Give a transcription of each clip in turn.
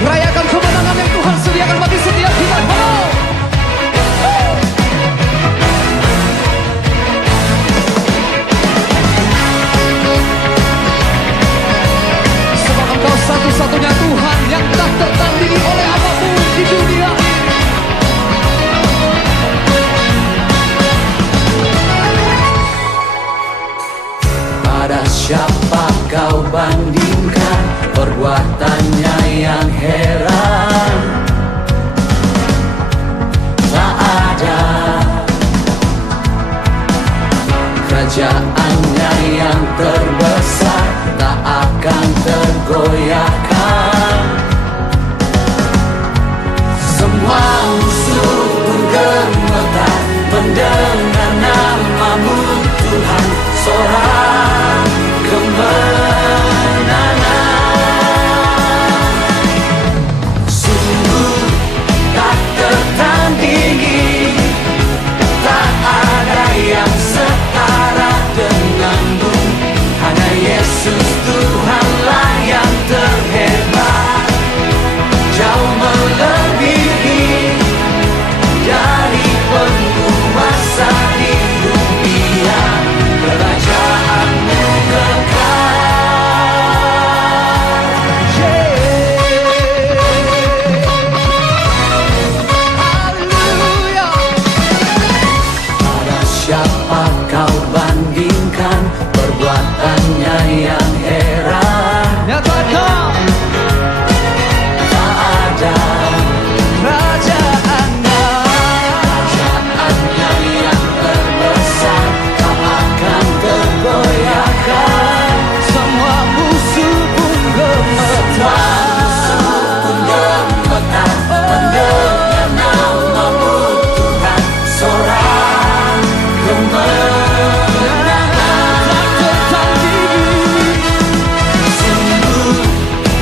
Rayakan kemenangan yang Tuhan sediakan bagi setiap kita. Sebab Engkau satu-satunya Tuhan yang tak tertandingi oleh apapun di dunia ini. Pada siapa kau bandingkan perbuatannya yang heran? Tak ada. Kerajaannya yang terbesar tak akan tergoyahkan. Semua musuh pun gemetar mendengar namamu Tuhan. Sorak kemenangan, sungguh tak tertandingi, tak ada yang setara denganmu. Hanya Yesus Tuhanlah yang terhebat, jauh melebihi dari penguasa di dunia. Kerajaanmu kekal. Haleluya. Pada siapa kau bandingkan perbuatannya yang heran? Nyatakan. Tak ada. Kerajaannya yang terbesar tak akan tergoyahkan. Semua musuh pun gemetar mendengar namamu Tuhan. Sorak kemenangan tak tertandingi, sungguh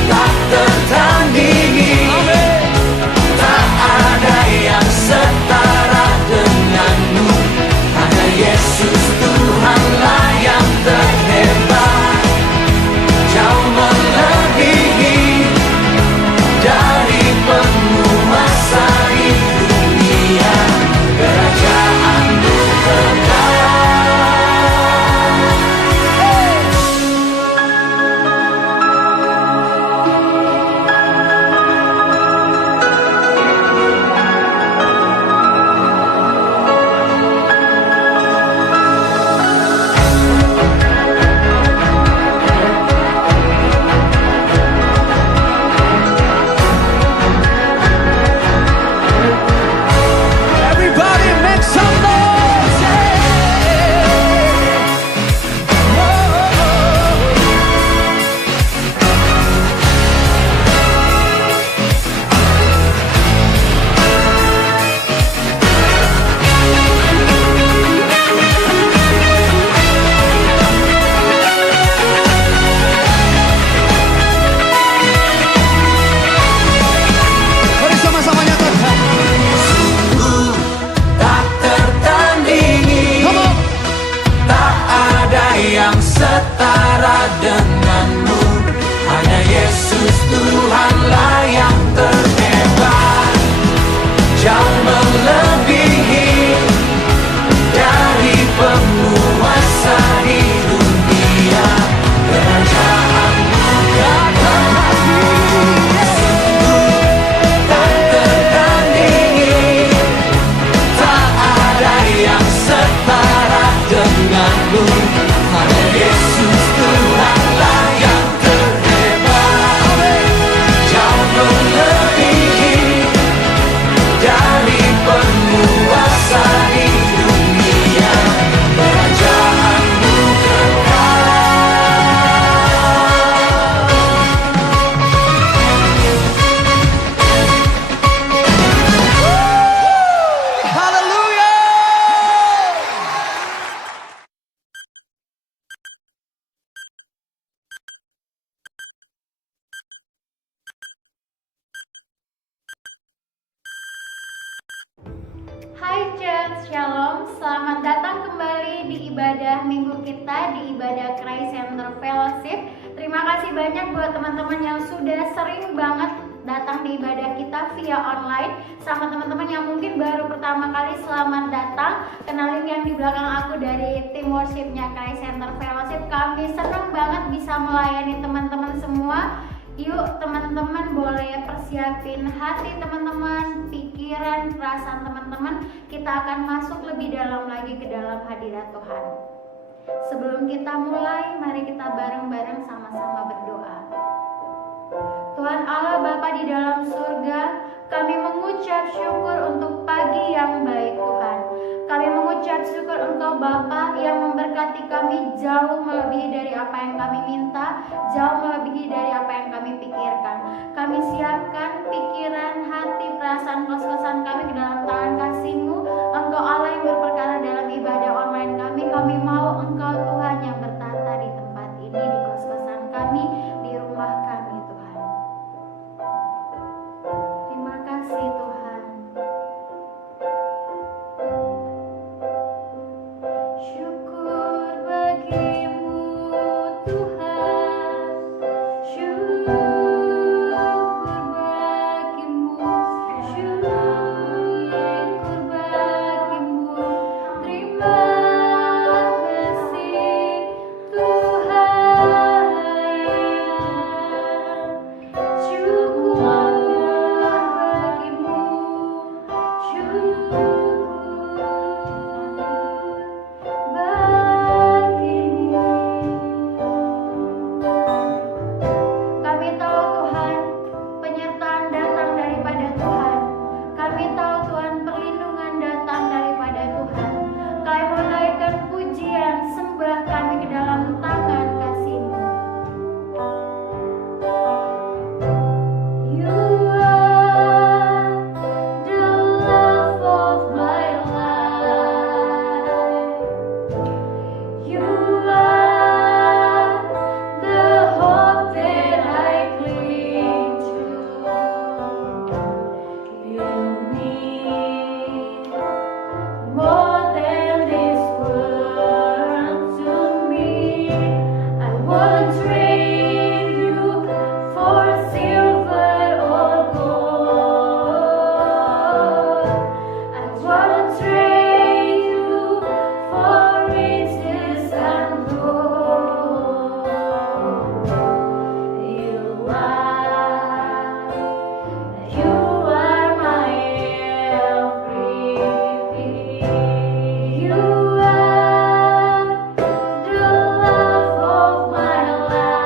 tak tertandingi. Tak ada yang setara denganmu. Hanya Yesus Tuhanlah yang terhebat, jauh melebihi dari penguasa di dunia. Kerajaanmu kekal. Everybody make some noise, mari sama-sama nyatakan. Sungguh tak tertandingi, tak ada yang setara denganmu. Hanya Yesus Tuhanlah yang terhebat, jauh melebihi dari penguasa di dunia. Kerajaanmu kekal. Sungguh tak tertandingi, tak ada yang setara denganmu. Hanya Yesus Tuhanlah yang terhebat, jauh melebihi dari penguasa di dunia. Kerajaanmu kekal. Haleluya. Hai Church, Shalom, selamat datang kembali di ibadah minggu kita di ibadah Christ Center Fellowship. Terima kasih banyak buat teman-teman yang sudah sering banget datang di ibadah kita via online. Sama teman-teman yang mungkin baru pertama kali, selamat datang. Kenalin yang di belakang aku dari tim worshipnya Christ Center Fellowship. Kami senang banget bisa melayani teman-teman semua. Yuk teman-teman boleh persiapin hati teman-teman, pikiran, perasaan teman-teman. Kita akan masuk lebih dalam lagi ke dalam hadirat Tuhan. Sebelum kita mulai, mari kita bareng-bareng sama-sama berdoa. Tuhan Allah Bapa di dalam surga, kami mengucap syukur untuk pagi yang baik Tuhan. Kami mengucap syukur Engkau Bapa yang memberkati kami jauh melebihi dari apa yang kami minta, jauh melebihi dari apa yang kami pikirkan. Kami siapkan pikiran, hati, perasaan, kos-kosan kami ke dalam tangan kasih-Mu. Engkau Allah yang berperkara dalam ibadah online kami. Kami mau Engkau Tuhan yang bertata di tempat ini, di kos-kosan kami, di rumah kami Tuhan. Terima kasih Tuhan. Syukur bagimu Tuhan, syukur bagimu, syukur bagimu. Terima kasih Tuhan, syukur bagimu, syukur bagimu. Kami tahu Tuhan, penyertaan datang daripada Tuhan. Kami tahu Tuhan, perlindungan datang daripada Tuhan. Kami menaikkan pujian, sembah kami ke dalam tangan kasih-Mu. You are the love of my life. You are the hope that I cling to. You mean more than this world to me. I won't trade you for silver or gold. I won't trade you for riches untold. You are my everything. You are the love of my life.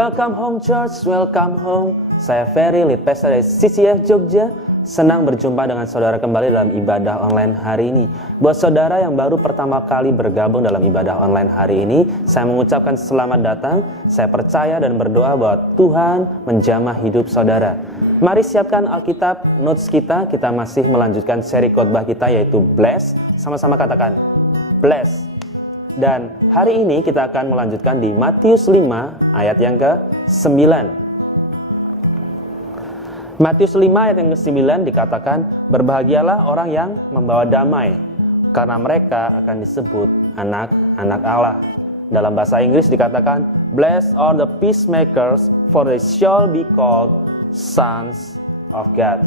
Welcome home church, welcome home. Saya Ferry, lead pastor dari CCF Jogja. Senang berjumpa dengan saudara kembali dalam ibadah online hari ini. Buat saudara yang baru pertama kali bergabung dalam ibadah online hari ini, saya mengucapkan selamat datang. Saya percaya dan berdoa bahwa Tuhan menjamah hidup saudara. Mari siapkan Alkitab, notes kita. Kita masih melanjutkan seri khotbah kita yaitu Bless. Sama-sama katakan, Bless. Dan hari ini kita akan melanjutkan di Matius 5 ayat yang ke-9. Matius 5 ayat yang ke-9 dikatakan, berbahagialah orang yang membawa damai, karena mereka akan disebut anak-anak Allah. Dalam bahasa Inggris dikatakan, blessed are the peacemakers, for they shall be called sons of God.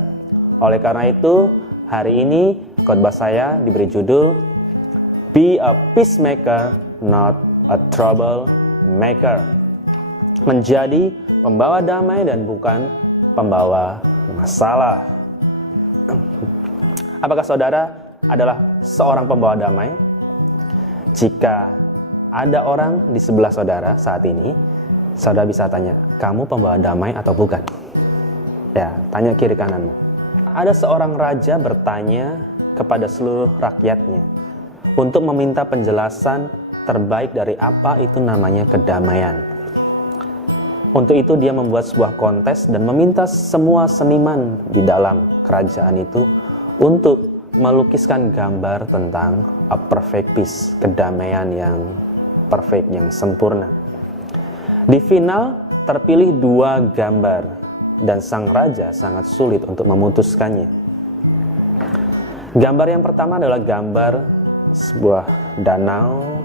Oleh karena itu, hari ini khotbah saya diberi judul, Be a peacemaker, not a troublemaker. Menjadi pembawa damai dan bukan pembawa masalah. Apakah saudara adalah seorang pembawa damai? Jika ada orang di sebelah saudara saat ini, saudara bisa tanya, kamu pembawa damai atau bukan? Ya, tanya kiri kananmu. Ada seorang raja bertanya kepada seluruh rakyatnya untuk meminta penjelasan terbaik dari apa itu namanya kedamaian. Untuk itu dia membuat sebuah kontes dan meminta semua seniman di dalam kerajaan itu untuk melukiskan gambar tentang a perfect peace, kedamaian yang perfect, yang sempurna. Di final terpilih 2 gambar dan sang raja sangat sulit untuk memutuskannya. Gambar yang pertama adalah gambar sebuah danau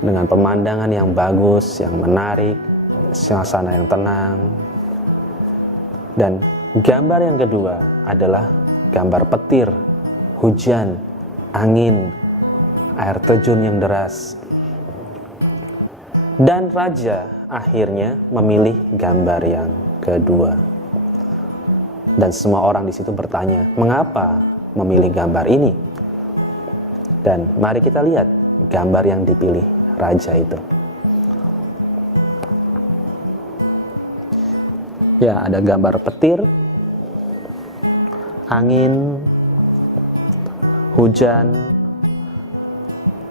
dengan pemandangan yang bagus, yang menarik, suasana yang tenang. Dan gambar yang kedua adalah gambar petir, hujan, angin, air terjun yang deras. Dan raja akhirnya memilih gambar yang kedua. Dan semua orang di situ bertanya, mengapa memilih gambar ini? Dan mari kita lihat gambar yang dipilih raja itu. Ya, ada gambar petir, angin, hujan,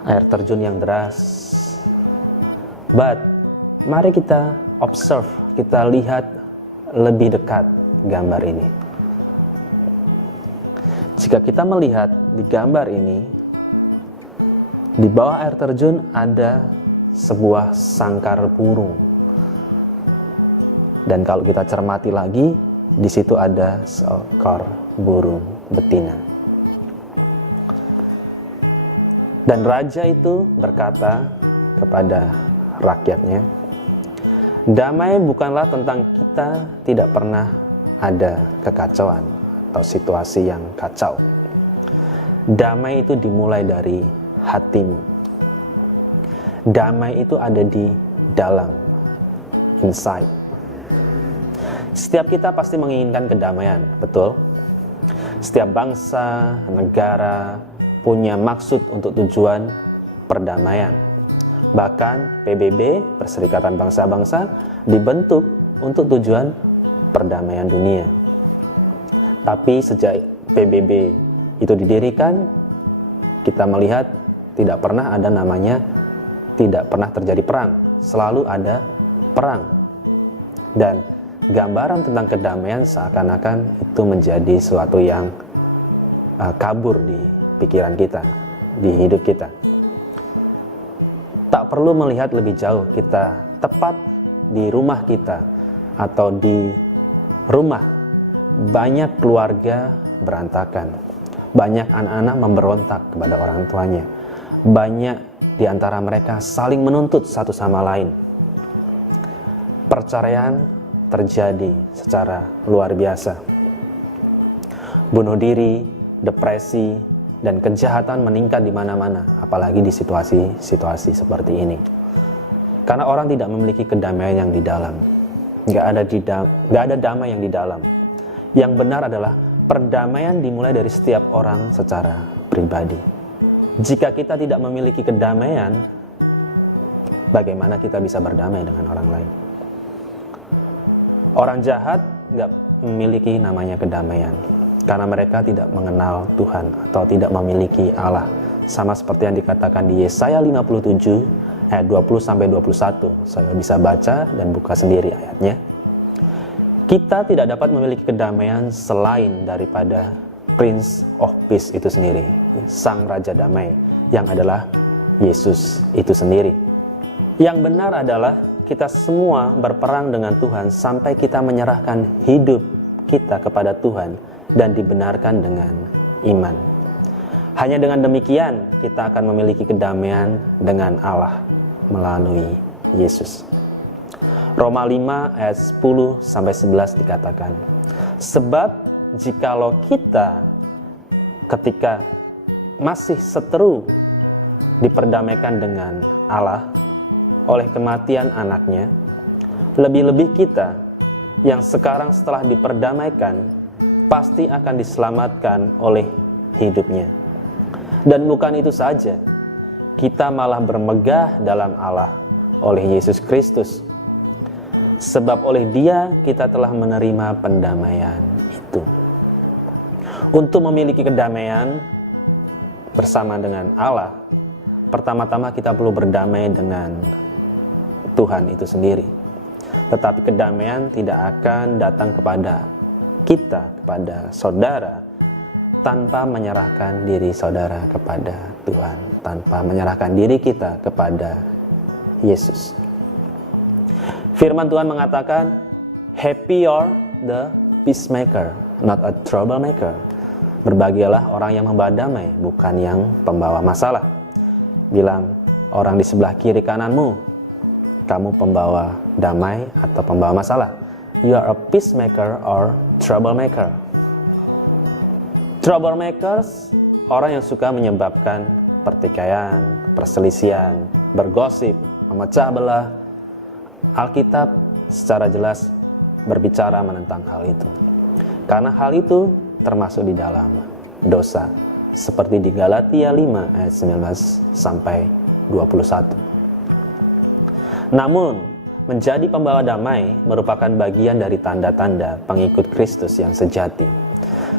air terjun yang deras. But, mari kita observe, kita lihat lebih dekat gambar ini. Jika kita melihat di gambar ini, di bawah air terjun ada sebuah sangkar burung. Dan kalau kita cermati lagi, di situ ada seekor burung betina. Dan raja itu berkata kepada rakyatnya, damai bukanlah tentang kita tidak pernah ada kekacauan atau situasi yang kacau. Damai itu dimulai dari hatimu. Damai itu ada di dalam, inside. Setiap kita pasti menginginkan kedamaian, betul? Setiap bangsa, negara punya maksud untuk tujuan perdamaian. Bahkan PBB, Perserikatan Bangsa-Bangsa, dibentuk untuk tujuan perdamaian dunia. Tapi sejak PBB itu didirikan, kita melihat tidak pernah ada namanya tidak pernah terjadi perang. Selalu ada perang. Dan gambaran tentang kedamaian seakan-akan itu menjadi sesuatu yang kabur di pikiran kita, di hidup kita. Tak perlu melihat lebih jauh, kita tepat di rumah kita atau di rumah banyak keluarga berantakan, banyak anak-anak memberontak kepada orang tuanya, banyak di antara mereka saling menuntut satu sama lain. Perceraian terjadi secara luar biasa. Bunuh diri, depresi, dan kejahatan meningkat di mana-mana, apalagi di situasi-situasi seperti ini. Karena orang tidak memiliki kedamaian yang di dalam. Nggak ada damai yang di dalam. Yang benar adalah perdamaian dimulai dari setiap orang secara pribadi. Jika kita tidak memiliki kedamaian, bagaimana kita bisa berdamai dengan orang lain? Orang jahat nggak memiliki namanya kedamaian karena mereka tidak mengenal Tuhan atau tidak memiliki Allah. Sama seperti yang dikatakan di Yesaya 57 ayat 20-21. Saya bisa baca dan buka sendiri ayatnya. Kita tidak dapat memiliki kedamaian selain daripada Prince of Peace itu sendiri, Sang Raja Damai, yang adalah Yesus itu sendiri. Yang benar adalah kita semua berperang dengan Tuhan sampai kita menyerahkan hidup kita kepada Tuhan dan dibenarkan dengan iman. Hanya dengan demikian kita akan memiliki kedamaian dengan Allah melalui Yesus. Roma 5 ayat 10-11 dikatakan, sebab jikalau kita ketika masih seteru diperdamaikan dengan Allah oleh kematian anaknya, lebih-lebih kita yang sekarang setelah diperdamaikan pasti akan diselamatkan oleh hidupnya. Dan bukan itu saja, kita malah bermegah dalam Allah oleh Yesus Kristus, sebab oleh Dia kita telah menerima pendamaian itu. Untuk memiliki kedamaian bersama dengan Allah, pertama-tama kita perlu berdamai dengan Tuhan itu sendiri. Tetapi kedamaian tidak akan datang kepada kita, kepada saudara, tanpa menyerahkan diri saudara kepada Tuhan, tanpa menyerahkan diri kita kepada Yesus. Firman Tuhan mengatakan, happy are the peacemaker, not a troublemaker. Berbahagialah orang yang membawa damai, bukan yang pembawa masalah. Bilang orang di sebelah kiri kananmu, kamu pembawa damai atau pembawa masalah. You are a peacemaker or troublemaker. Troublemakers, orang yang suka menyebabkan pertikaian, perselisihan, bergosip, memecah belah. Alkitab secara jelas berbicara menentang hal itu. Karena hal itu termasuk di dalam dosa. Seperti di Galatia 5 ayat 19-21. Namun, menjadi pembawa damai merupakan bagian dari tanda-tanda pengikut Kristus yang sejati.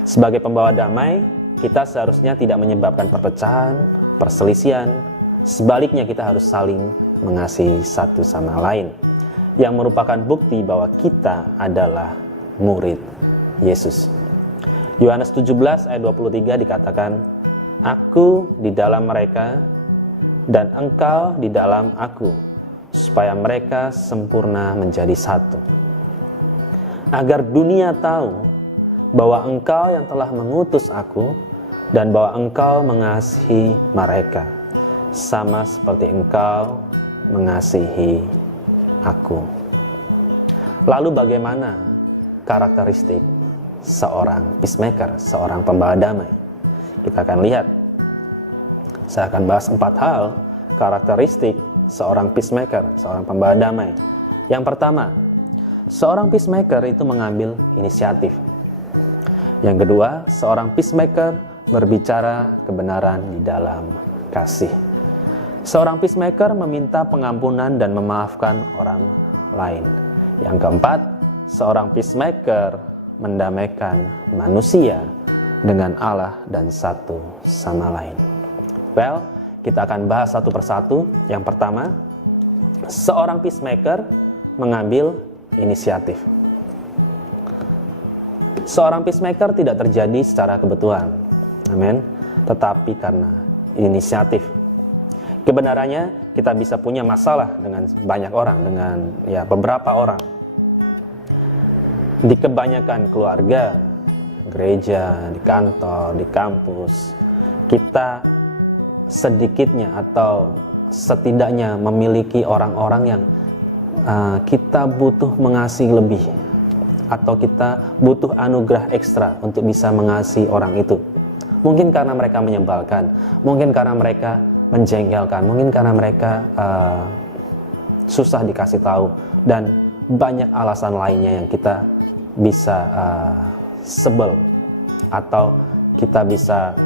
Sebagai pembawa damai, kita seharusnya tidak menyebabkan perpecahan, perselisihan. Sebaliknya kita harus saling mengasihi satu sama lain, yang merupakan bukti bahwa kita adalah murid Yesus. Yohanes 17 ayat 23 dikatakan, Aku di dalam mereka dan engkau di dalam aku, supaya mereka sempurna menjadi satu. Agar dunia tahu bahwa engkau yang telah mengutus aku dan bahwa engkau mengasihi mereka, sama seperti engkau mengasihi aku. Lalu bagaimana karakteristik seorang peacemaker, seorang pembawa damai? Kita akan lihat. Saya akan bahas 4 hal karakteristik seorang peacemaker, seorang pembawa damai. Yang pertama, seorang peacemaker itu mengambil inisiatif. Yang kedua, seorang peacemaker berbicara kebenaran di dalam kasih. Seorang peacemaker meminta pengampunan dan memaafkan orang lain. Yang keempat, seorang peacemaker mendamaikan manusia dengan Allah dan satu sama lain. Well, kita akan bahas satu persatu. Yang pertama, seorang peacemaker mengambil inisiatif. Seorang peacemaker tidak terjadi secara kebetulan, amin, tetapi karena inisiatif. Kebenarannya kita bisa punya masalah dengan banyak orang, dengan beberapa orang. Di kebanyakan keluarga, gereja, di kantor, di kampus, kita sedikitnya atau setidaknya memiliki orang-orang yang kita butuh mengasihi lebih, atau kita butuh anugerah ekstra untuk bisa mengasihi orang itu. Mungkin karena mereka menyebalkan, mungkin karena mereka menjengkelkan, mungkin karena mereka susah dikasih tahu, dan banyak alasan lainnya yang kita bisa sebel atau kita bisa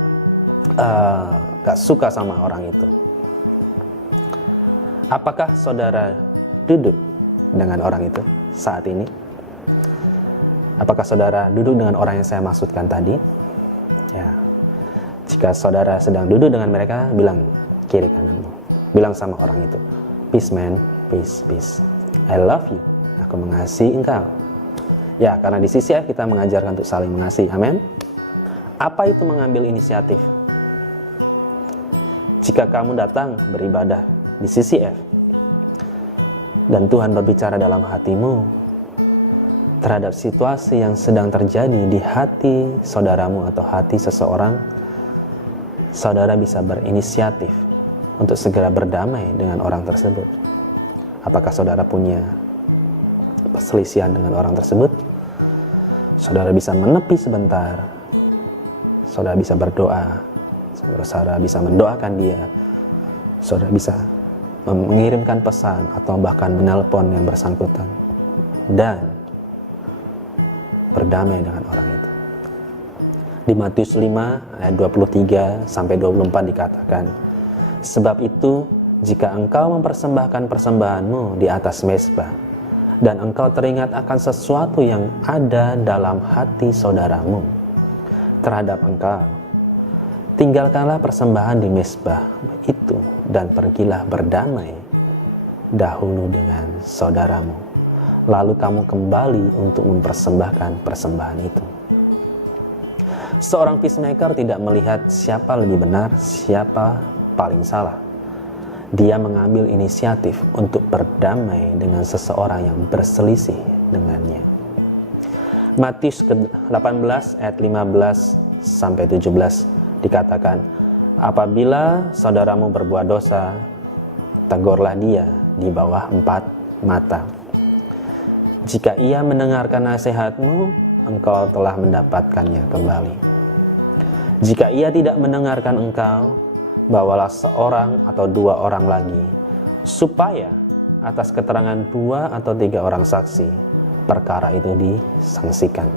gak suka sama orang itu. Apakah saudara duduk dengan orang itu saat ini? Apakah saudara duduk dengan orang yang saya maksudkan tadi? Ya. Jika saudara sedang duduk dengan mereka, bilang kiri kananmu. Bilang sama orang itu, peace man, peace, peace. I love you. Aku mengasihi engkau. Ya, karena di sisi F kita mengajarkan untuk saling mengasihi. Amin. Apa itu mengambil inisiatif? Jika kamu datang beribadah di sisi F dan Tuhan berbicara dalam hatimu terhadap situasi yang sedang terjadi di hati saudaramu atau hati seseorang, saudara bisa berinisiatif untuk segera berdamai dengan orang tersebut. Apakah saudara punya perselisihan dengan orang tersebut? Saudara bisa menepi sebentar, saudara bisa berdoa, saudara bisa mendoakan dia, saudara bisa mengirimkan pesan atau bahkan menelpon yang bersangkutan dan berdamai dengan orang itu. Di Matius 5 ayat 23 sampai 24 dikatakan, sebab itu jika engkau mempersembahkan persembahanmu di atas mezbah dan engkau teringat akan sesuatu yang ada dalam hati saudaramu terhadap engkau, tinggalkanlah persembahan di mezbah itu dan pergilah berdamai dahulu dengan saudaramu. Lalu kamu kembali untuk mempersembahkan persembahan itu. Seorang peacemaker tidak melihat siapa lebih benar, siapa paling salah. Dia mengambil inisiatif untuk berdamai dengan seseorang yang berselisih dengannya. Matius 18 ayat 15 sampai 17 dikatakan, apabila saudaramu berbuat dosa, tegurlah dia di bawah 4 mata. Jika ia mendengarkan nasihatmu, engkau telah mendapatkannya kembali. Jika ia tidak mendengarkan engkau, bawalah seorang atau 2 orang lagi, supaya atas keterangan 2 atau 3 orang saksi, perkara itu disangsikan.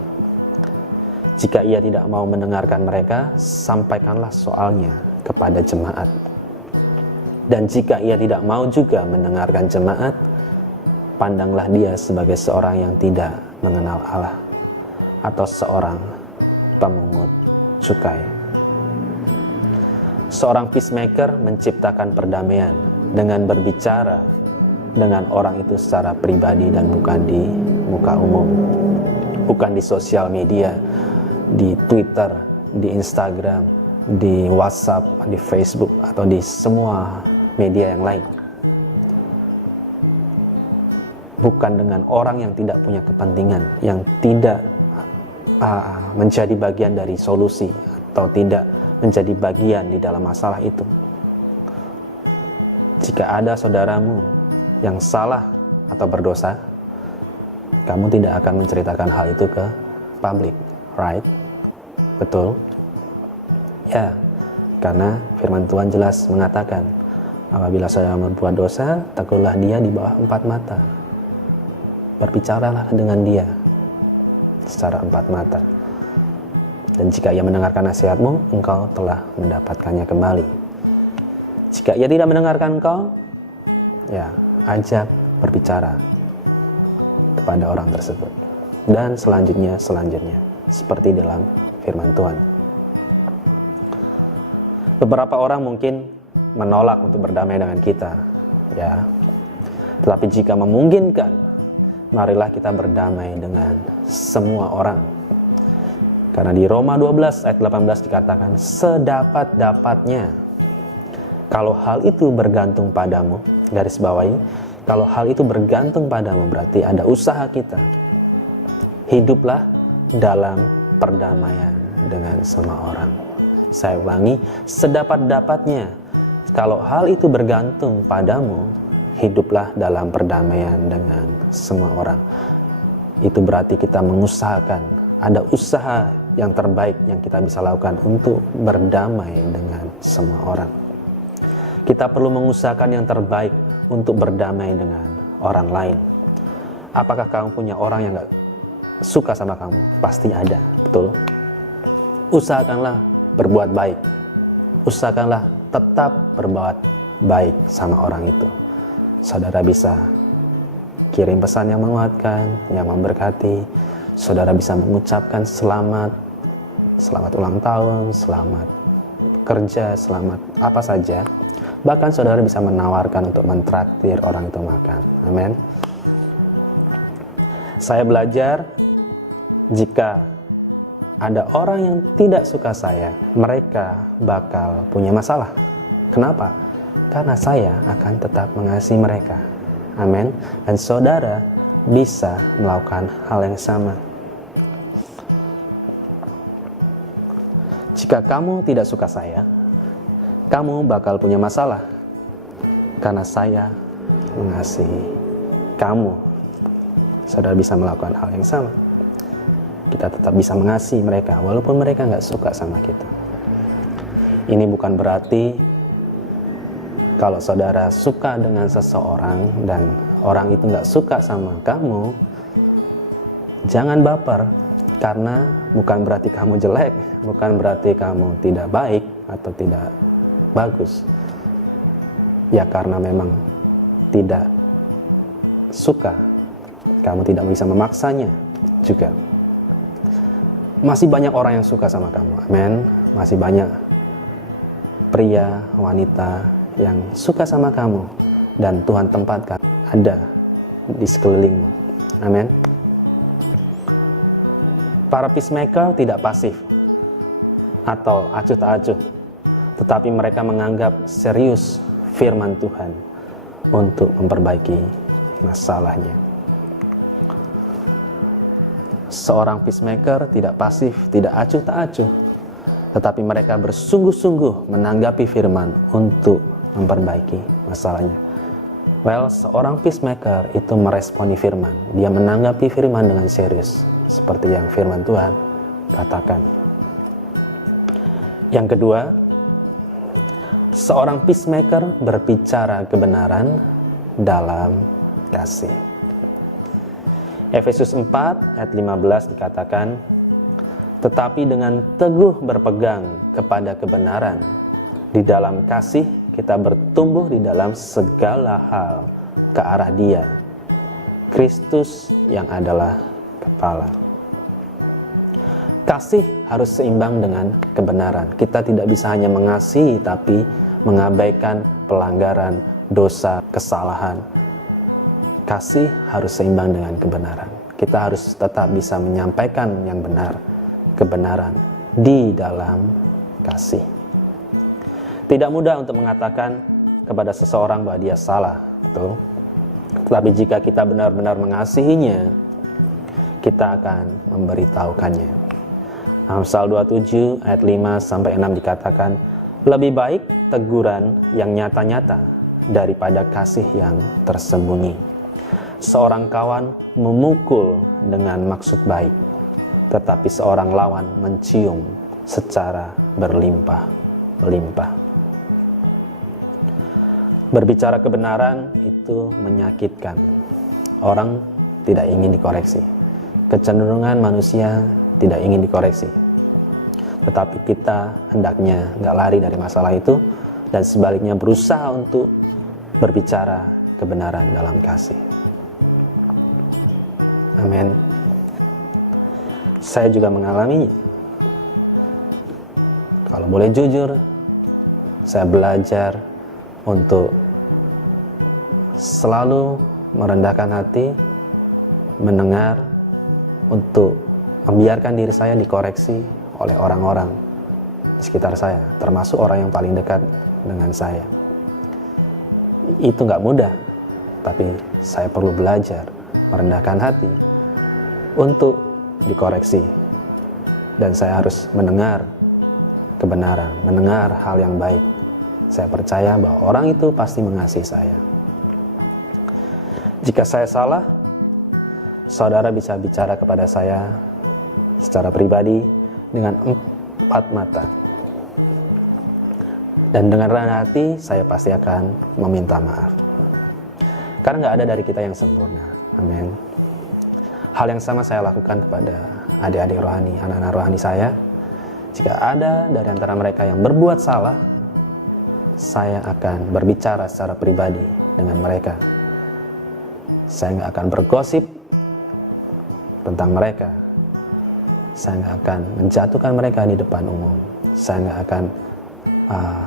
Jika ia tidak mau mendengarkan mereka, sampaikanlah soalnya kepada jemaat. Dan jika ia tidak mau juga mendengarkan jemaat, pandanglah dia sebagai seorang yang tidak mengenal Allah atau seorang pemungut cukai. Seorang peacemaker menciptakan perdamaian dengan berbicara dengan orang itu secara pribadi dan bukan di muka umum, bukan di sosial media, di Twitter, di Instagram, di WhatsApp, di Facebook, atau di semua media yang lain. Bukan dengan orang yang tidak punya kepentingan, yang tidak menjadi bagian dari solusi atau tidak menjadi bagian di dalam masalah itu. Jika ada saudaramu yang salah atau berdosa, kamu tidak akan menceritakan hal itu ke publik, right? Betul? Ya, karena firman Tuhan jelas mengatakan, apabila saudara berbuat dosa, tegurlah dia di bawah 4 mata. Berbicaralah dengan dia secara 4 mata. Dan jika ia mendengarkan nasihatmu, engkau telah mendapatkannya kembali. Jika ia tidak mendengarkan engkau, ya, ajak berbicara kepada orang tersebut. Dan selanjutnya, seperti dalam firman Tuhan. Beberapa orang mungkin menolak untuk berdamai dengan kita, ya. Tetapi jika memungkinkan, marilah kita berdamai dengan semua orang. Karena di Roma 12 ayat 18 dikatakan, sedapat-dapatnya. Kalau hal itu bergantung padamu, garis bawahi, kalau hal itu bergantung padamu berarti ada usaha kita. Hiduplah dalam perdamaian dengan semua orang. Saya ulangi, sedapat-dapatnya. Kalau hal itu bergantung padamu, hiduplah dalam perdamaian dengan semua orang. Itu berarti kita mengusahakan, ada usaha yang terbaik yang kita bisa lakukan untuk berdamai dengan semua orang. Kita perlu mengusahakan yang terbaik untuk berdamai dengan orang lain. Apakah kamu punya orang yang gak suka sama kamu? Pasti ada, betul? Usahakanlah berbuat baik. Usahakanlah tetap berbuat baik sama orang itu. Saudara bisa kirim pesan yang menguatkan, yang memberkati. saudara bisa mengucapkan selamat ulang tahun, selamat kerja, selamat apa saja. Bahkan saudara bisa menawarkan untuk mentraktir orang itu makan. Amin. Saya belajar, jika ada orang yang tidak suka saya, mereka bakal punya masalah. Kenapa? Karena saya akan tetap mengasihi mereka. Amin. Dan saudara bisa melakukan hal yang sama. Jika kamu tidak suka saya, kamu bakal punya masalah. Karena saya mengasihi kamu. Saudara bisa melakukan hal yang sama. Kita tetap bisa mengasihi mereka walaupun mereka nggak suka sama kita. Ini bukan berarti kalau saudara suka dengan seseorang dan orang itu nggak suka sama kamu, jangan baper, karena bukan berarti kamu jelek, bukan berarti kamu tidak baik atau tidak bagus. Ya karena memang tidak suka, kamu tidak bisa memaksanya juga. Masih banyak orang yang suka sama kamu, amin. Masih banyak pria, wanita yang suka sama kamu, dan Tuhan tempatkan ada di sekelilingmu, amin. Para peacemaker tidak pasif atau acuh tak acuh, tetapi mereka menganggap serius firman Tuhan untuk memperbaiki masalahnya. Seorang peacemaker tidak pasif, tidak acuh tak acuh, tetapi mereka bersungguh-sungguh menanggapi firman untuk memperbaiki masalahnya. Well, seorang peacemaker itu meresponi firman. Dia menanggapi firman dengan serius, seperti yang firman Tuhan katakan. Yang kedua, seorang peacemaker berbicara kebenaran dalam kasih. Efesus 4 ayat 15 dikatakan, tetapi dengan teguh berpegang kepada kebenaran, di dalam kasih kita bertumbuh di dalam segala hal ke arah Dia, Kristus yang adalah kepala. Kasih harus seimbang dengan kebenaran. Kita tidak bisa hanya mengasihi tapi mengabaikan pelanggaran, dosa, kesalahan. Kasih harus seimbang dengan kebenaran. Kita harus tetap bisa menyampaikan yang benar, kebenaran di dalam kasih. Tidak mudah untuk mengatakan kepada seseorang bahwa dia salah, betul? Tetapi jika kita benar-benar mengasihinya, kita akan memberitahukannya. Amsal 27 ayat 5 sampai 6 dikatakan, lebih baik teguran yang nyata-nyata daripada kasih yang tersembunyi. Seorang kawan memukul dengan maksud baik, tetapi seorang lawan mencium secara berlimpah-limpah. Berbicara kebenaran itu menyakitkan. Orang tidak ingin dikoreksi. Kecenderungan manusia tidak ingin dikoreksi. Tetapi kita hendaknya nggak lari dari masalah itu, dan sebaliknya berusaha untuk berbicara kebenaran dalam kasih. Amin. Saya juga mengalaminya. Kalau boleh jujur, saya belajar untuk selalu merendahkan hati, mendengar, untuk membiarkan diri saya dikoreksi oleh orang-orang di sekitar saya, termasuk orang yang paling dekat dengan saya. Itu nggak mudah, tapi saya perlu belajar merendahkan hati untuk dikoreksi, dan saya harus mendengar kebenaran, mendengar hal yang baik. Saya percaya bahwa orang itu pasti mengasihi saya. Jika saya salah, saudara bisa bicara kepada saya secara pribadi dengan 4 mata, dan dengan rendah hati saya pasti akan meminta maaf, karena nggak ada dari kita yang sempurna. Amin. Hal yang sama saya lakukan kepada adik-adik rohani, anak-anak rohani saya. Jika ada dari antara mereka yang berbuat salah, saya akan berbicara secara pribadi dengan mereka. Saya nggak akan bergosip tentang mereka, Saya nggak akan menjatuhkan mereka di depan umum. Saya nggak akan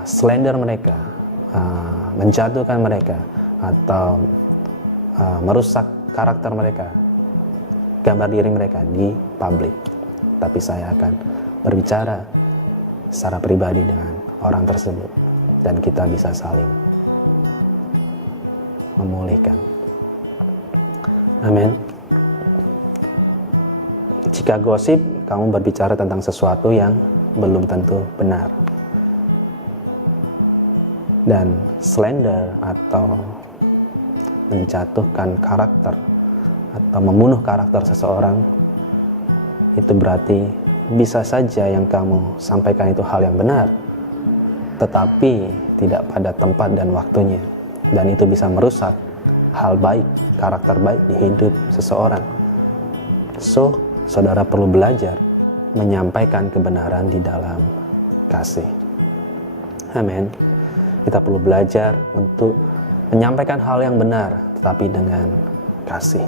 slander mereka, menjatuhkan mereka, atau merusak karakter mereka, gambar diri mereka di publik. Tapi saya akan berbicara secara pribadi dengan orang tersebut, dan kita bisa saling memulihkan. Amin. Jika gosip, kamu berbicara tentang sesuatu yang belum tentu benar. Dan slander atau menjatuhkan karakter atau membunuh karakter seseorang, itu berarti bisa saja yang kamu sampaikan itu hal yang benar, tetapi tidak pada tempat dan waktunya, dan itu bisa merusak hal baik, karakter baik di hidup seseorang. So, saudara perlu belajar menyampaikan kebenaran di dalam kasih. Amin. Kita perlu belajar untuk menyampaikan hal yang benar, tetapi dengan kasih.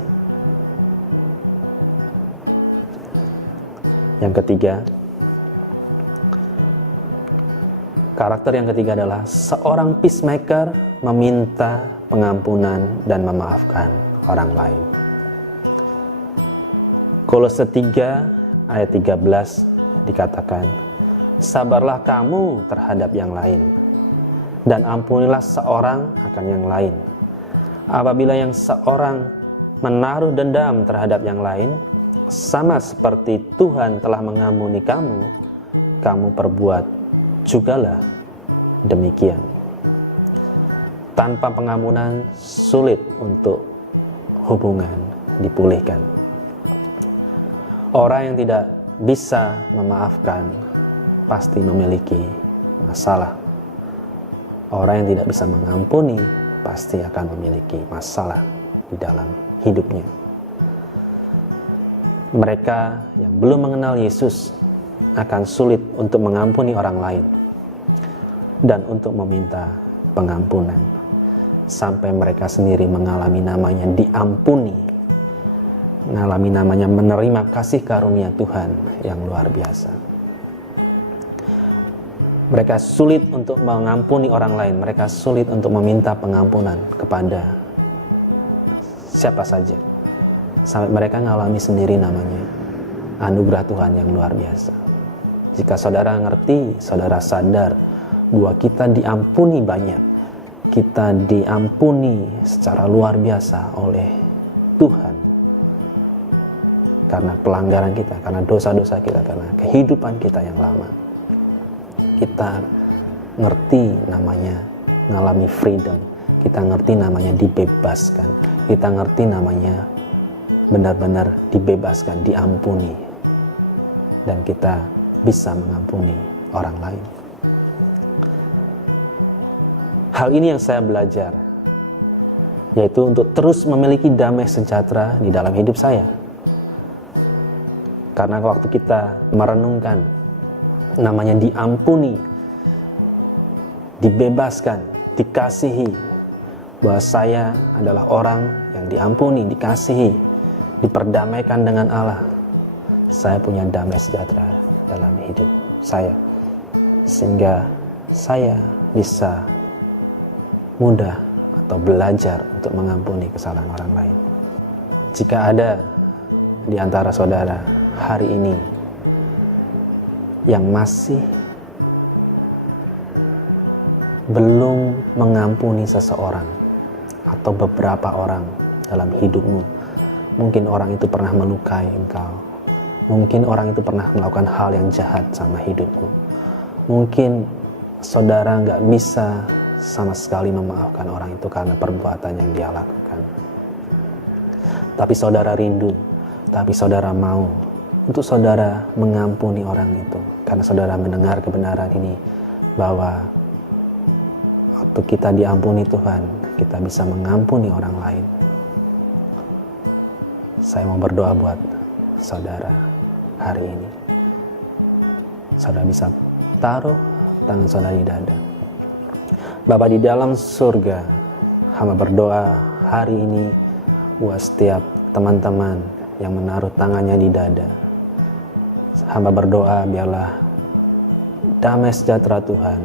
Yang ketiga, karakter yang ketiga adalah seorang peacemaker meminta pengampunan dan memaafkan orang lain. Kolose 3 ayat 13 dikatakan, sabarlah kamu terhadap yang lain, dan ampunilah seorang akan yang lain. Apabila yang seorang menaruh dendam terhadap yang lain, sama seperti Tuhan telah mengampuni kamu, kamu perbuat jugalah demikian. Tanpa pengampunan sulit untuk hubungan dipulihkan. Orang yang tidak bisa memaafkan pasti memiliki masalah. Orang yang tidak bisa mengampuni pasti akan memiliki masalah di dalam hidupnya. Mereka yang belum mengenal Yesus akan sulit untuk mengampuni orang lain dan untuk meminta pengampunan sampai mereka sendiri mengalami namanya diampuni, mengalami namanya menerima kasih karunia Tuhan yang luar biasa. Mereka sulit untuk mengampuni orang lain, mereka sulit untuk meminta pengampunan kepada siapa saja, sampai mereka mengalami sendiri namanya anugerah Tuhan yang luar biasa. Jika saudara ngerti, saudara sadar bahwa kita diampuni banyak, kita diampuni secara luar biasa oleh Tuhan karena pelanggaran kita, karena dosa-dosa kita, karena kehidupan kita yang lama. Kita ngerti namanya ngalami freedom, kita ngerti namanya dibebaskan, kita ngerti namanya benar-benar dibebaskan, diampuni, dan kita bisa mengampuni orang lain. Hal ini yang saya belajar, yaitu untuk terus memiliki damai sejahtera di dalam hidup saya. Karena waktu kita merenungkan namanya diampuni, dibebaskan, dikasihi, bahwa saya adalah orang yang diampuni, dikasihi, diperdamaikan dengan Allah, saya punya damai sejahtera dalam hidup saya, sehingga saya bisa mudah atau belajar untuk mengampuni kesalahan orang lain. Jika ada di antara saudara hari ini yang masih belum mengampuni seseorang atau beberapa orang dalam hidupmu, mungkin orang itu pernah melukai engkau, mungkin orang itu pernah melakukan hal yang jahat sama hidupmu, mungkin saudara nggak bisa sama sekali memaafkan orang itu karena perbuatan yang dia lakukan, tapi saudara rindu, tapi saudara mau untuk saudara mengampuni orang itu, karena saudara mendengar kebenaran ini bahwa waktu kita diampuni Tuhan, kita bisa mengampuni orang lain. Saya mau berdoa buat saudara hari ini. Saudara bisa taruh tangan saudara di dada. Bapa di dalam surga, hamba berdoa hari ini buat setiap teman-teman yang menaruh tangannya di dada. hamba berdoa biarlah damai sejahtera Tuhan,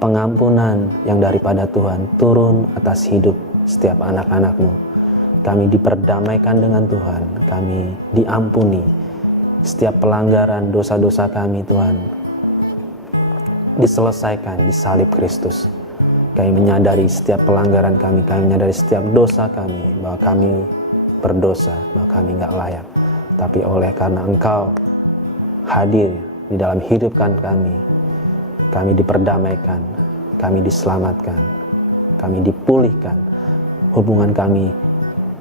pengampunan yang daripada Tuhan turun atas hidup setiap anak-anak-Mu. Kami diperdamaikan dengan Tuhan, kami diampuni setiap pelanggaran dosa-dosa kami Tuhan diselesaikan di salib Kristus. Kami menyadari setiap pelanggaran kami menyadari setiap dosa kami, bahwa kami berdosa, bahwa kami nggak layak. Tapi oleh karena Engkau hadir di dalam hidup kami diperdamaikan, kami diselamatkan, kami dipulihkan, hubungan kami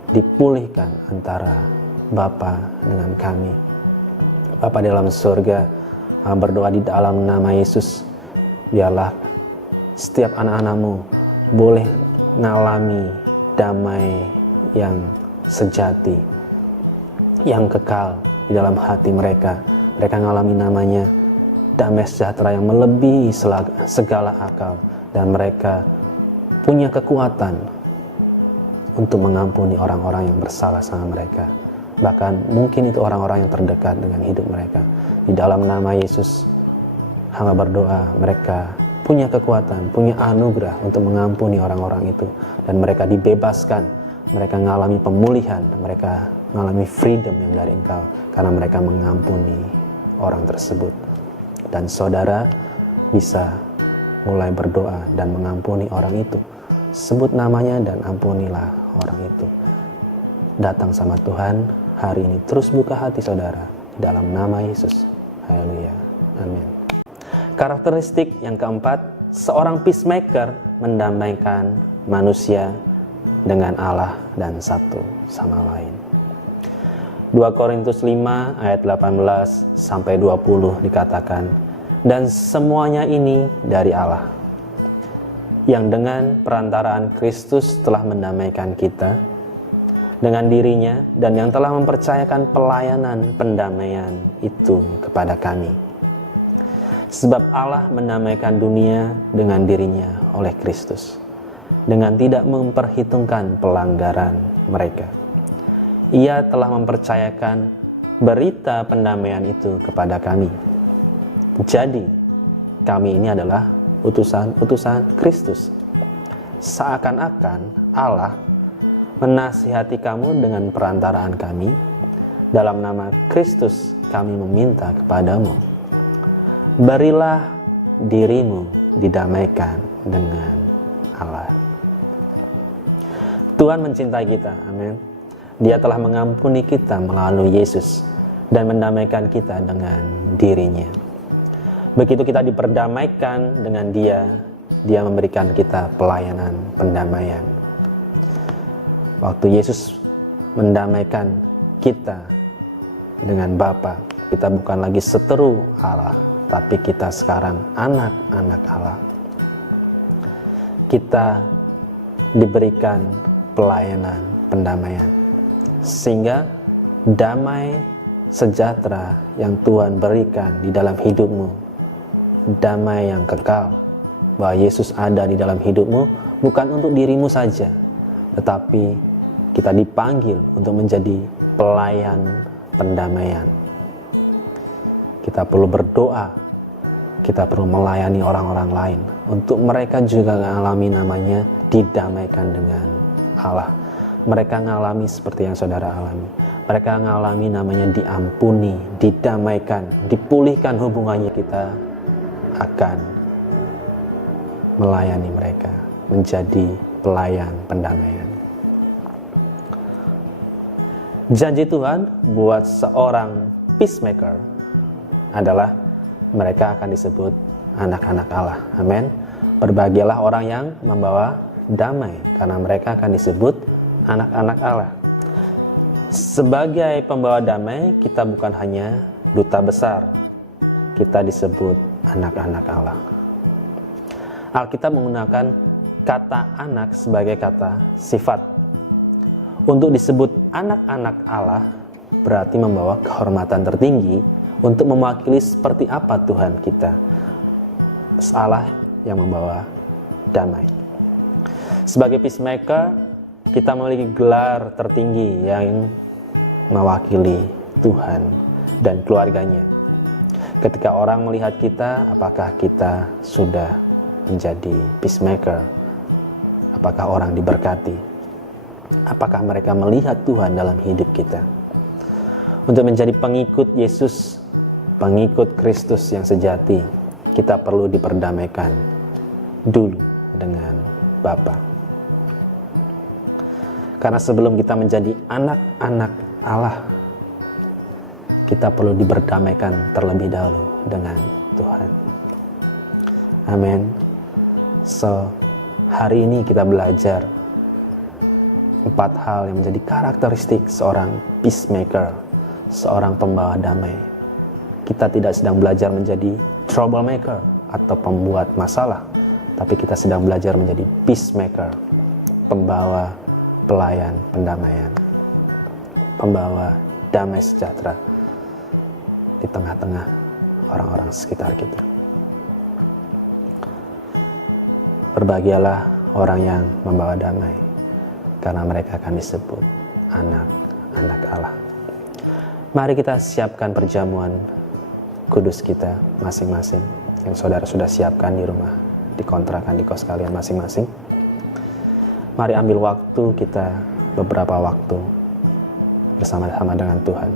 dipulihkan antara Bapa dengan kami. Bapa di dalam surga, berdoa di dalam nama Yesus, biarlah setiap anak-anak-Mu boleh mengalami damai yang sejati, yang kekal di dalam hati mereka. Mereka mengalami namanya damai sejahtera yang melebihi segala akal, dan mereka punya kekuatan untuk mengampuni orang-orang yang bersalah sama mereka. Bahkan mungkin itu orang-orang yang terdekat dengan hidup mereka. Di dalam nama Yesus, hamba berdoa mereka punya kekuatan, punya anugerah untuk mengampuni orang-orang itu, dan mereka dibebaskan, mereka mengalami pemulihan, mereka mengalami freedom yang dari Engkau karena mereka mengampuni orang tersebut. Dan saudara bisa mulai berdoa dan mengampuni orang itu. Sebut namanya dan ampunilah orang itu. Datang sama Tuhan hari ini, terus buka hati saudara dalam nama Yesus. Haleluya, amin. Karakteristik yang keempat, seorang peacemaker mendamaikan manusia dengan Allah dan satu sama lain. 2 Korintus 5 ayat 18 sampai 20 dikatakan, dan semuanya ini dari Allah, yang dengan perantaraan Kristus telah mendamaikan kita dengan dirinya, dan yang telah mempercayakan pelayanan pendamaian itu kepada kami. Sebab Allah mendamaikan dunia dengan dirinya oleh Kristus, dengan tidak memperhitungkan pelanggaran mereka. Ia telah mempercayakan berita pendamaian itu kepada kami. Jadi, kami ini adalah utusan-utusan Kristus. Seakan-akan Allah menasihati kamu dengan perantaraan kami. Dalam nama Kristus kami meminta kepadamu, berilah dirimu didamaikan dengan Allah. Tuhan mencintai kita, amin. Dia telah mengampuni kita melalui Yesus dan mendamaikan kita dengan dirinya. Begitu kita diperdamaikan dengan Dia, Dia memberikan kita pelayanan pendamaian. Waktu Yesus mendamaikan kita dengan Bapa, kita bukan lagi seteru Allah, tapi kita sekarang anak-anak Allah. Kita diberikan pelayanan pendamaian, sehingga damai sejahtera yang Tuhan berikan di dalam hidupmu, damai yang kekal, bahwa Yesus ada di dalam hidupmu bukan untuk dirimu saja, tetapi kita dipanggil untuk menjadi pelayan pendamaian. Kita perlu berdoa, kita perlu melayani orang-orang lain untuk mereka juga mengalami namanya didamaikan dengan Allah. Mereka mengalami seperti yang saudara alami. Mereka mengalami namanya diampuni, didamaikan, dipulihkan hubungannya. Kita akan melayani mereka, menjadi pelayan pendamaian. Janji Tuhan buat seorang peacemaker adalah mereka akan disebut anak-anak Allah. Amin. Berbahagialah orang yang membawa damai, karena mereka akan disebut anak-anak Allah. Sebagai pembawa damai, kita bukan hanya duta besar, kita disebut anak-anak Allah. Alkitab menggunakan kata anak sebagai kata sifat. Untuk disebut anak-anak Allah berarti membawa kehormatan tertinggi untuk mewakili seperti apa Tuhan kita, Allah yang membawa damai. Sebagai peacemaker, kita memiliki gelar tertinggi yang mewakili Tuhan dan keluarganya, Ketika orang melihat kita, apakah kita sudah menjadi peacemaker? Apakah orang diberkati? Apakah mereka melihat Tuhan dalam hidup kita? Untuk menjadi pengikut Yesus, pengikut Kristus yang sejati, kita perlu diperdamaikan dulu dengan Bapa. Karena sebelum kita menjadi anak-anak Allah, kita perlu diperdamaikan terlebih dahulu dengan Tuhan. Amin. So, hari ini kita belajar 4 hal yang menjadi karakteristik seorang peacemaker, seorang pembawa damai. Kita tidak sedang belajar menjadi troublemaker atau pembuat masalah, tapi kita sedang belajar menjadi peacemaker, pembawa pelayan pendamaian, pembawa damai sejahtera di tengah-tengah orang-orang sekitar kita. Berbahagialah orang yang membawa damai, karena mereka akan disebut anak-anak Allah. Mari kita siapkan perjamuan kudus kita masing-masing yang saudara sudah siapkan di rumah, di kontrakan, di kos kalian masing-masing. Mari ambil waktu kita, beberapa waktu bersama-sama dengan Tuhan.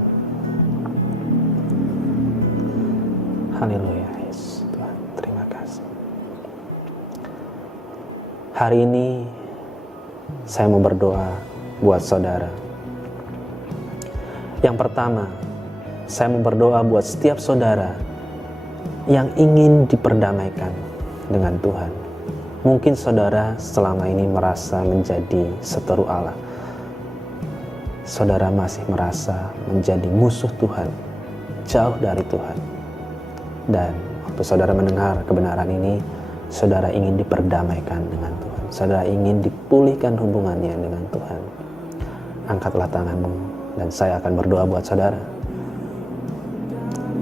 Haleluya, Yesus. Tuhan, terima kasih. Hari ini saya mau berdoa buat saudara. Yang pertama, saya mau berdoa buat setiap saudara yang ingin diperdamaikan dengan Tuhan. Mungkin saudara selama ini merasa menjadi seteru Allah. Saudara masih merasa menjadi musuh Tuhan, jauh dari Tuhan. Dan waktu saudara mendengar kebenaran ini, saudara ingin diperdamaikan dengan Tuhan. Saudara ingin dipulihkan hubungannya dengan Tuhan. Angkatlah tanganmu dan saya akan berdoa buat saudara.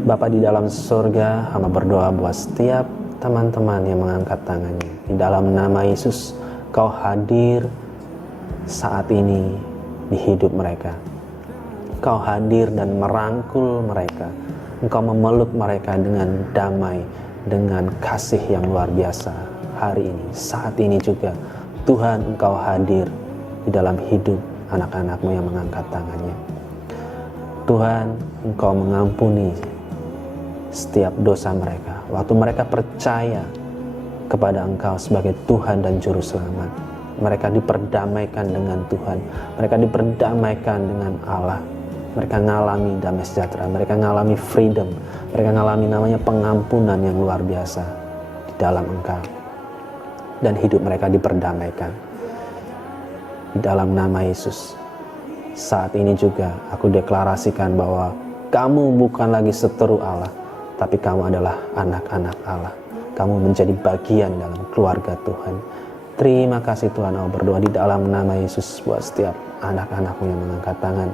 Bapa di dalam surga, hamba berdoa buat setiap teman-teman yang mengangkat tangannya. Di dalam nama Yesus, Kau hadir saat ini di hidup mereka. Kau hadir dan merangkul mereka. Engkau memeluk mereka dengan damai, dengan kasih yang luar biasa. Hari ini, saat ini juga, Tuhan, Engkau hadir di dalam hidup anak-anak-Mu yang mengangkat tangannya. Tuhan, Engkau mengampuni setiap dosa mereka. Waktu mereka percaya kepada Engkau sebagai Tuhan dan Juru Selamat, mereka diperdamaikan dengan Tuhan. Mereka diperdamaikan dengan Allah. Mereka ngalami damai sejahtera. Mereka ngalami freedom. Mereka ngalami namanya pengampunan yang luar biasa di dalam Engkau. Dan hidup mereka diperdamaikan. Di dalam nama Yesus, saat ini juga aku deklarasikan bahwa kamu bukan lagi seteru Allah, tapi kamu adalah anak-anak Allah. Kamu menjadi bagian dalam keluarga Tuhan. Terima kasih Tuhan, aku berdoa di dalam nama Yesus buat setiap anak-anak-Mu yang mengangkat tangan.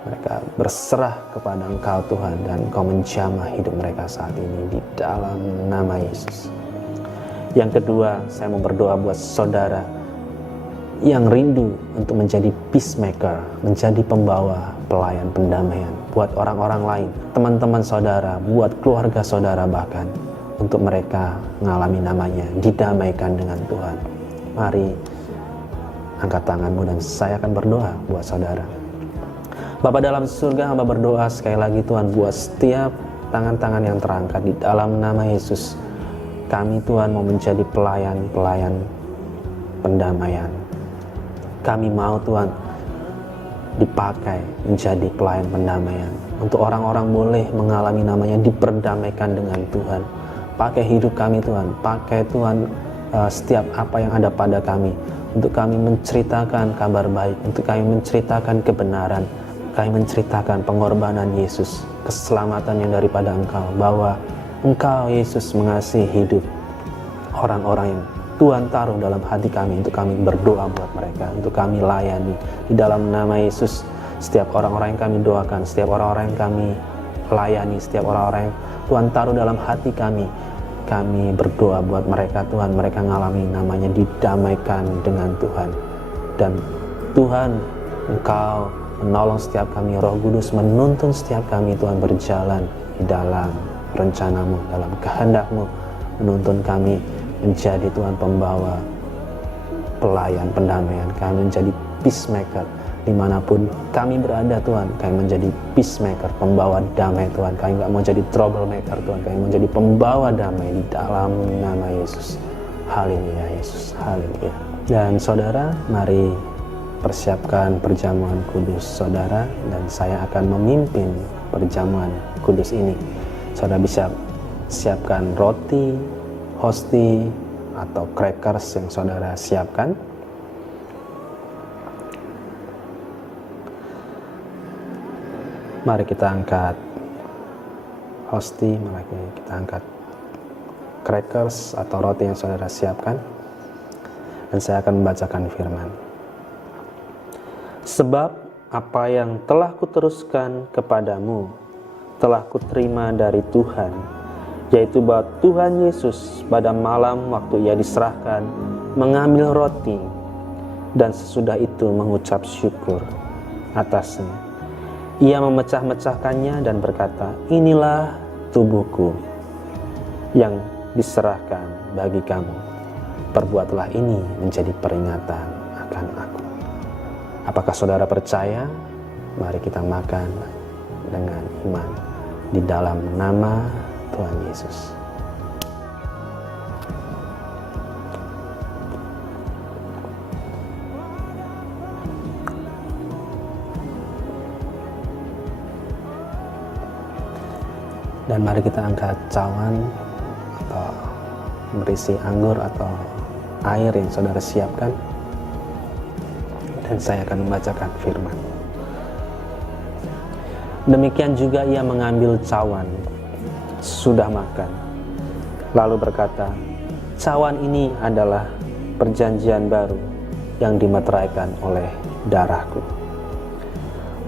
Mereka berserah kepada Engkau Tuhan, dan Engkau menjamah hidup mereka saat ini di dalam nama Yesus. Yang kedua, saya mau berdoa buat saudara yang rindu untuk menjadi peacemaker, menjadi pembawa pelayan pendamaian buat orang-orang lain, teman-teman saudara, buat keluarga saudara, bahkan untuk mereka mengalami namanya didamaikan dengan Tuhan. Mari angkat tanganmu dan saya akan berdoa buat saudara. Bapa dalam surga, hamba berdoa sekali lagi Tuhan buat setiap tangan-tangan yang terangkat di dalam nama Yesus. Kami Tuhan mau menjadi pelayan-pelayan pendamaian. Kami mau Tuhan dipakai menjadi pelayan pendamaian. Untuk orang-orang boleh mengalami namanya diperdamaikan dengan Tuhan. Pakai hidup kami Tuhan, pakai Tuhan setiap apa yang ada pada kami. Untuk kami menceritakan kabar baik, untuk kami menceritakan kebenaran. Kami menceritakan pengorbanan Yesus, keselamatan yang daripada Engkau, bahwa Engkau Yesus mengasihi hidup orang-orang yang Tuhan taruh dalam hati kami, untuk kami berdoa buat mereka, untuk kami layani di dalam nama Yesus. Setiap orang-orang yang kami doakan, setiap orang-orang yang kami layani, setiap orang-orang yang Tuhan taruh dalam hati kami berdoa buat mereka Tuhan. Mereka ngalami namanya didamaikan dengan Tuhan. Dan Tuhan, Engkau menolong setiap kami, Roh Kudus menuntun setiap kami Tuhan berjalan di dalam rencana-Mu, dalam kehendak-Mu, menuntun kami menjadi Tuhan pembawa pelayan pendamaian. Kami menjadi peacemaker dimanapun kami berada Tuhan. Kami menjadi peacemaker, pembawa damai Tuhan. Kami gak mau jadi troublemaker Tuhan. Kami mau jadi pembawa damai di dalam nama Yesus. Haleluya Yesus, haleluya. Dan saudara, mari persiapkan perjamuan kudus saudara, dan saya akan memimpin perjamuan kudus ini. Saudara bisa siapkan roti, hosti, atau crackers yang saudara siapkan. Mari kita angkat hosti, mari kita angkat crackers atau roti yang saudara siapkan, dan saya akan membacakan firman. Sebab apa yang telah kuteruskan kepadamu telah kuterima dari Tuhan, yaitu bahwa Tuhan Yesus pada malam waktu ia diserahkan mengambil roti, dan sesudah itu mengucap syukur atasnya. Ia memecah-mecahkannya dan berkata, inilah tubuhku yang diserahkan bagi kamu. Perbuatlah ini menjadi peringatan akan aku. Apakah saudara percaya? Mari kita makan dengan iman di dalam nama Tuhan Yesus. Dan mari kita angkat cawan atau berisi anggur atau air yang saudara siapkan, dan saya akan membacakan firman. Demikian juga ia mengambil cawan sudah makan, lalu berkata, cawan ini adalah perjanjian baru yang dimeteraikan oleh darahku.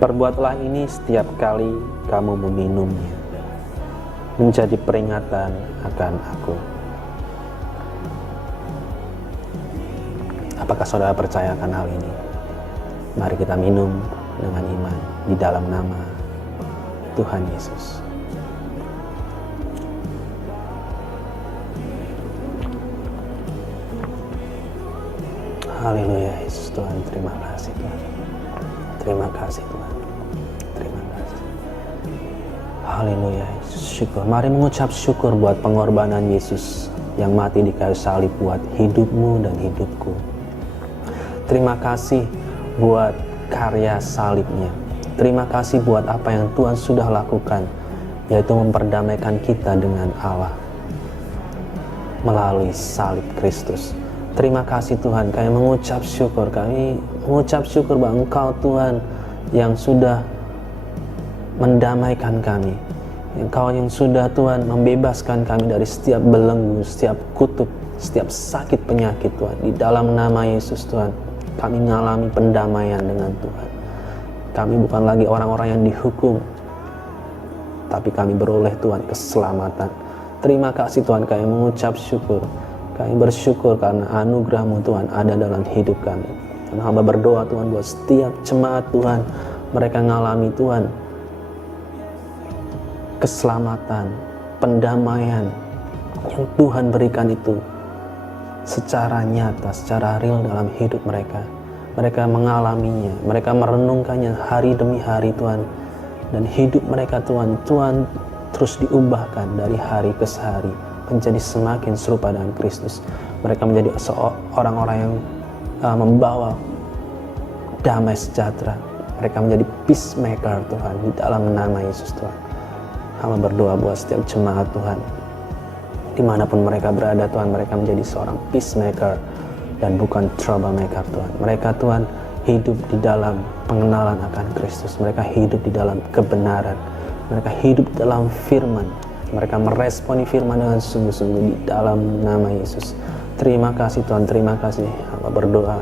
Perbuatlah ini setiap kali kamu meminumnya, menjadi peringatan akan aku. Apakah saudara percaya akan hal ini? Mari kita minum dengan iman di dalam nama Tuhan Yesus. Haleluya Yesus. Tuhan, terima kasih Tuhan. Terima kasih Tuhan. Terima kasih. Haleluya Yesus. Syukur. Mari mengucap syukur buat pengorbanan Yesus yang mati di kayu salib buat hidupmu dan hidupku. Terima kasih buat karya salibnya. Terima kasih buat apa yang Tuhan sudah lakukan, yaitu memperdamaikan kita dengan Allah melalui salib Kristus. Terima kasih Tuhan, kami mengucap syukur. Kami mengucap syukur bahwa Engkau Tuhan yang sudah mendamaikan kami. Engkau yang sudah Tuhan membebaskan kami dari setiap belenggu, setiap kutuk, setiap sakit penyakit Tuhan. Di dalam nama Yesus Tuhan, kami mengalami pendamaian dengan Tuhan. Kami bukan lagi orang-orang yang dihukum, tapi kami beroleh Tuhan keselamatan. Terima kasih Tuhan, kami mengucap syukur. Kami bersyukur karena anugerah-Mu Tuhan ada dalam hidup kami. Dan hamba berdoa Tuhan buat setiap jemaat Tuhan, mereka mengalami Tuhan keselamatan, pendamaian yang Tuhan berikan itu secara nyata, secara real dalam hidup mereka. Mereka mengalaminya, mereka merenungkannya hari demi hari Tuhan. Dan hidup mereka Tuhan terus diubahkan dari hari ke hari, menjadi semakin serupa dengan Kristus. Mereka menjadi orang-orang yang membawa damai sejahtera. Mereka menjadi peacemaker Tuhan di dalam nama Yesus Tuhan. Hamba berdoa buat setiap jemaat Tuhan, dimanapun mereka berada Tuhan, mereka menjadi seorang peacemaker dan bukan troublemaker Tuhan. Mereka Tuhan hidup di dalam pengenalan akan Kristus. Mereka hidup di dalam kebenaran. Mereka hidup dalam firman. Mereka meresponi firman dengan sungguh-sungguh di dalam nama Yesus. Terima kasih Tuhan, terima kasih. Hamba berdoa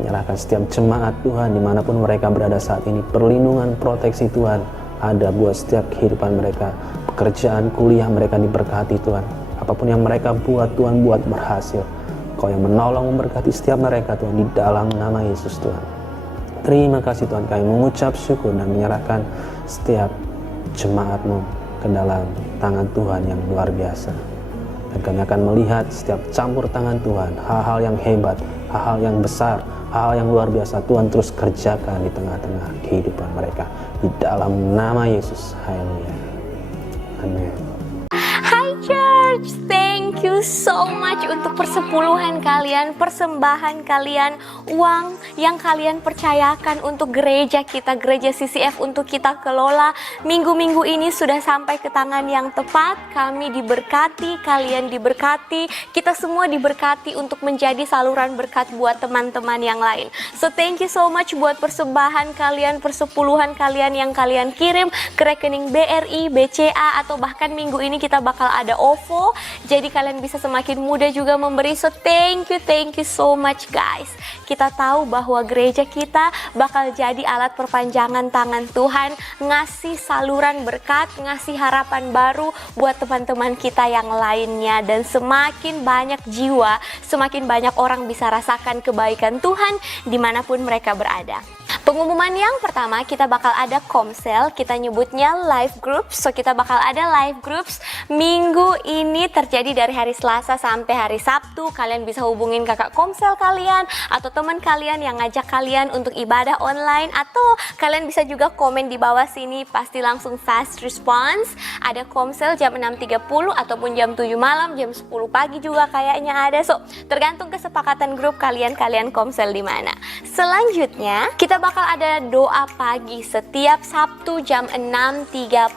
menyerahkan setiap jemaat Tuhan dimanapun mereka berada saat ini. Perlindungan, proteksi Tuhan ada buat setiap kehidupan mereka. Pekerjaan, kuliah mereka diberkati Tuhan. Apapun yang mereka buat Tuhan, buat berhasil. Kau yang menolong memberkati setiap mereka Tuhan di dalam nama Yesus Tuhan. Terima kasih Tuhan, kami mengucap syukur dan menyerahkan setiap jemaat-Mu ke dalam tangan Tuhan yang luar biasa. Dan kami akan melihat setiap campur tangan Tuhan, hal-hal yang hebat, hal-hal yang besar, hal yang luar biasa Tuhan terus kerjakan di tengah-tengah kehidupan mereka. Di dalam nama Yesus. Haleluya. Amin. Hai church, thank you so much untuk persepuluhan kalian, persembahan kalian, uang yang kalian percayakan untuk gereja kita, gereja CCF untuk kita kelola. Minggu-minggu ini sudah sampai ke tangan yang tepat. Kami diberkati, kalian diberkati, kita semua diberkati untuk menjadi saluran berkat buat teman-teman yang lain. So thank you so much buat persembahan kalian, persepuluhan kalian yang kalian kirim ke rekening BRI, BCA, atau bahkan minggu ini kita bakal ada OVO. Jadi kalian bisa semakin mudah juga memberi. So thank you so much guys. Kita tahu bahwa gereja kita bakal jadi alat perpanjangan tangan Tuhan, ngasih saluran berkat, ngasih harapan baru buat teman-teman kita yang lainnya. Dan semakin banyak jiwa, semakin banyak orang bisa rasakan kebaikan Tuhan dimanapun mereka berada. Pengumuman yang pertama, kita bakal ada komsel, kita nyebutnya live groups. So kita bakal ada live groups minggu ini terjadi dari hari Selasa sampai hari Sabtu. Kalian bisa hubungin kakak komsel kalian atau teman kalian yang ngajak kalian untuk ibadah online, atau kalian bisa juga komen di bawah sini, pasti langsung fast response. Ada komsel jam 6.30 ataupun jam 7 malam, jam 10 pagi juga kayaknya ada. So tergantung kesepakatan grup kalian komsel di mana. Selanjutnya kita bakal ada doa pagi setiap Sabtu jam 6.30.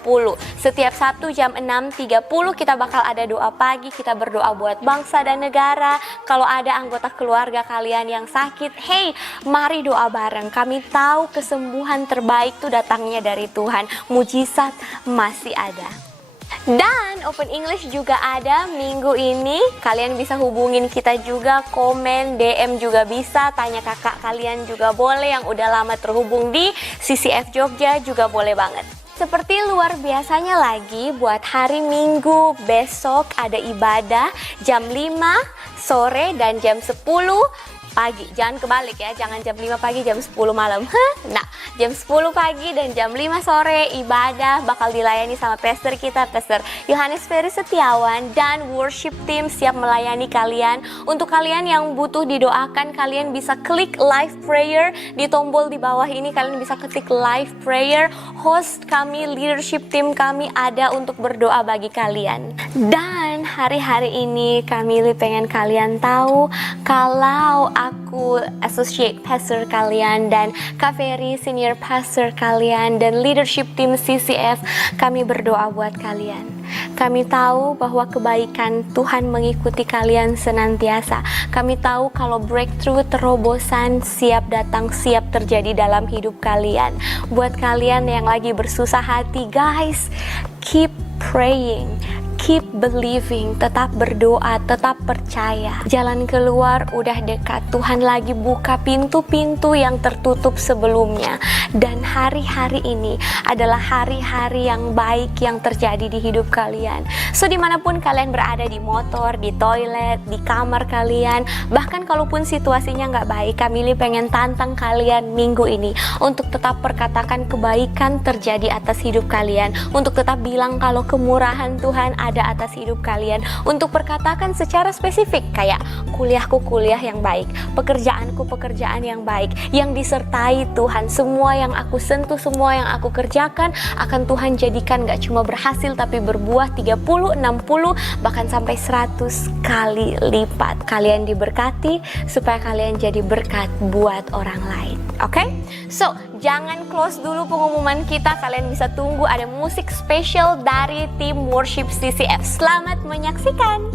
Setiap Sabtu jam 6.30 kita bakal ada doa pagi. Kita berdoa buat bangsa dan negara. Kalau ada anggota keluarga kalian yang sakit, hey, mari doa bareng. Kami tahu kesembuhan terbaik itu datangnya dari Tuhan. Mujizat masih ada. Dan Open English juga ada minggu ini. Kalian bisa hubungin kita juga, komen, DM juga bisa, tanya kakak kalian juga boleh yang udah lama terhubung di CCF Jogja juga boleh banget. Seperti luar biasanya lagi, buat hari Minggu besok ada ibadah jam 5 sore dan jam 10 pagi. Jangan kebalik ya, jangan jam 5 pagi jam 10 malam. Nah, jam 10 pagi dan jam 5 sore ibadah bakal dilayani sama pastor kita, Pastor Yohanes Ferry Setiawan, dan worship team siap melayani kalian. Untuk kalian yang butuh didoakan, kalian bisa klik live prayer di tombol di bawah ini. Kalian bisa ketik live prayer. Host kami, leadership team kami ada untuk berdoa bagi kalian. Dan hari-hari ini kami pengen kalian tahu kalau aku associate pastor kalian dan Kak Ferry senior pastor kalian dan leadership team CCF, kami berdoa buat kalian. Kami tahu bahwa kebaikan Tuhan mengikuti kalian senantiasa. Kami tahu kalau breakthrough, terobosan siap datang, siap terjadi dalam hidup kalian. Buat kalian yang lagi bersusah hati, guys, keep praying, keep believing, tetap berdoa, tetap percaya. Jalan keluar udah dekat. Tuhan lagi buka pintu-pintu yang tertutup sebelumnya. Dan hari-hari ini adalah hari-hari yang baik yang terjadi di hidup kalian. So dimanapun kalian berada, di motor, di toilet, di kamar kalian, bahkan kalaupun situasinya nggak baik, kami pengen tantang kalian minggu ini untuk tetap perkatakan kebaikan terjadi atas hidup kalian. Untuk tetap bilang kalau kemurahan Tuhan ada atas hidup kalian. Untuk perkatakan secara spesifik kayak kuliahku kuliah yang baik, pekerjaanku pekerjaan yang baik, yang disertai Tuhan. Semua yang aku sentuh, semua yang aku kerjakan akan Tuhan jadikan gak cuma berhasil tapi berbuah 30, 60, bahkan sampai 100 kali lipat. Kalian diberkati supaya kalian jadi berkat buat orang lain. Oke? So, jangan close dulu pengumuman kita. Kalian bisa tunggu ada musik spesial dari tim worship CCF. Selamat menyaksikan.